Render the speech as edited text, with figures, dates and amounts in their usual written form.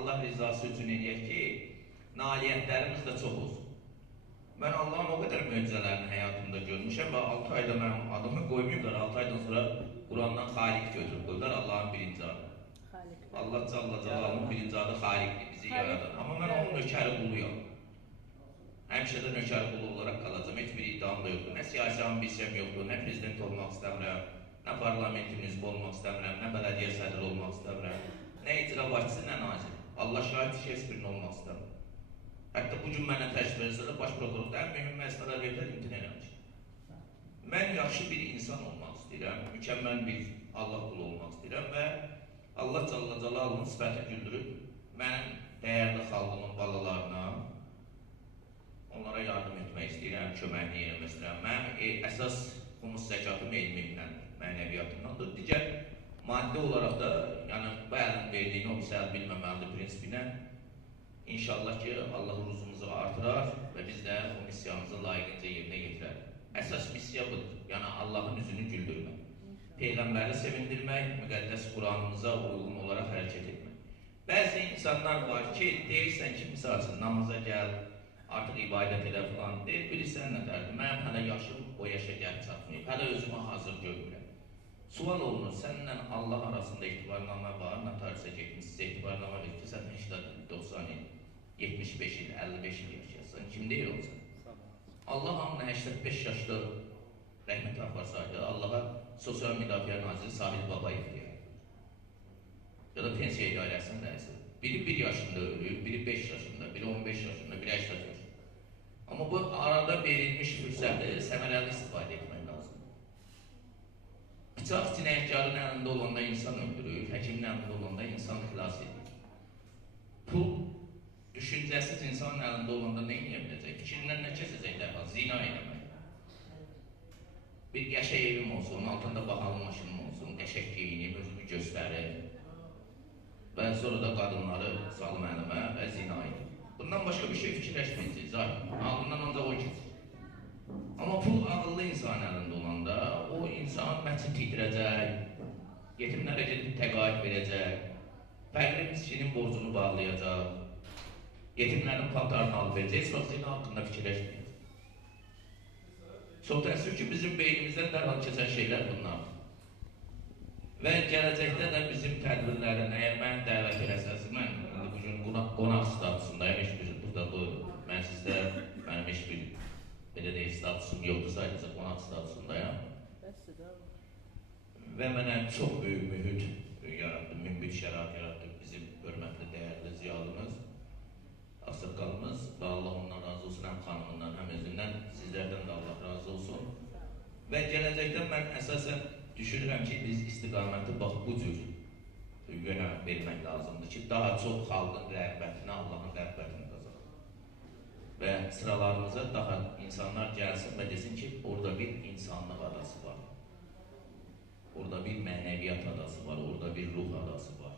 Allah rizası üçün eləyək ki, nailiyyətlərimiz də çox olsun. Mən Allahın o qədər möcüzələrini həyatımda görmüşəm və 6 ayda mənim adımı qoymayıblar, 6 aydan sonra Qurandan Xaliq götürüb qoydular, Allahın birinci adı. Allah Cəllə Cəlalının birinci adı Xaliqdir, bizi yaradan. Amma mən onun nökəri quluyam. Həmişə də nökəri qulu olaraq qalacam, heç bir iddiam da yoxdur. Nə siyasi ambisiyam yoxdur, nə prezident olmaq istəmirəm, nə parlamentin üzvü olmaq istəmirəm, nə bələdiyyə sədri olmaq istəmirəm, nə icra başçısı, nə nazir. Allah şahid ki, heç birini olmaq istəmirəm. Hətta bugün mənə təşkil verirsə də baş prokurorda ən mühüm məsələlər verilər imtina eləmişəm. Mən yaxşı bir insan olmaq istəyirəm, mükəmməl bir Allah qulu olmaq istəyirəm və Allah Cəllə Cəlalının sifəti güldürüb mənim dəyərli xalqımın balalarına onlara yardım etmək istəyirəm, köməkliyə eləmək istəyirəm. Mənim əsas xumus zəkatım elmimlə, mənəviyyatımdandır. Digər maddi olaraq da, yəni bu əlin verdiyini o bir səbəb bilməməlidir prinsipinə. İnşallah ki, Allah ruzumuzu artırar və biz də o missiyamızı layiqincə yerinə yetirər. Əsas missiya budur, yəni Allahın üzünü güldürmək. Peyğəmbəri sevindirmək, müqəddəs Quranımıza uyğun olaraq hərəkət etmək. Bəzi insanlar var ki, deyirsən ki, misal üçün namaza gəl, artıq ibadət elə falan, deyir, bilirsən nə dərdir, mənim hələ yaşım o yaşa gəlib çatmayıb, hələ özümə hazır görmürəm. Sual olunur, səninlə Allah arasında etibarnamə var, notariusa getmişsə etibarnamə verir ki, sən 90 il, 75 il, 55 il yaşayasın, kim deyir olsun? Allah hamına 85 yaşda rəhmət aparsaydı, Allaha Sosial Müdafiə Naziri Sahil Babayev deyir. Ya da pensiya idarəsinin rəisi. Biri 1 yaşında ölür, biri 5 yaşında, biri 15 yaşında, biri 80 yaşında. Amma bu arada verilmiş fürsəti səmərəli istifadə etmək lazım. Bıçaq cinayətkarın əlində olanda insan öldürür, həkimin əlində olanda insan xilas edir. Pul düşüncəsiz insanın əlində olanda nə edə biləcək? Fikrindən nə kəsəcək dərhal? Zina eləmək. Bir qəşək evim olsun, onun altında bahalı maşınım olsun, qəşək geyinib, özümü göstərir. Və sonra da qadınları salım əlimə və zina edir. Bundan başqa bir şey fikirləşməyəcək, zahir. Ağlından ancaq o keçir. Amma pul ağıllı insan əlində olanda, o insan məçin titrəcək, yetimlərə gedib təqaüd verəcək, fərqli miskinin borcunu bağlayacaq, yetimlərin paltarını alıb verəcək, heç vaxt zina haqqında fikirləşməyəcək. Çox təəssüf ki, bizim beynimizdən dərhal keçən şeylər bunlardır. Və gələcəkdə də bizim tədbirlərin, əgər mən dəvət eləsəz, mən bugün qonaq statusundayım, heç bir, burada bu, mən sizdə, mənim heç bir, belə deyil, statusum yoxdur, sadəcə qonaq statusundayım. Və mənə çox böyük mühit yaratdı, mümbit şərait yaratdı bizim hörmətli, dəyərli ziyalımız, ağsaqqalımız və Allah ondan razı olsun, həm xanımından, həm özündən, sizlərdən də Allah razı olsun. Və gələcəkdən mən əsasən düşünürəm ki, biz istiqaməti bax bu cür yönə vermək lazımdır ki, daha çox xalqın rəğbətini, Allahın rəğbətini qazanır. Və sıralarımıza daha insanlar gəlsin və desin ki, orada bir insanlıq adası var. Orada bir mənəviyyat adası var, orada bir ruh adası var.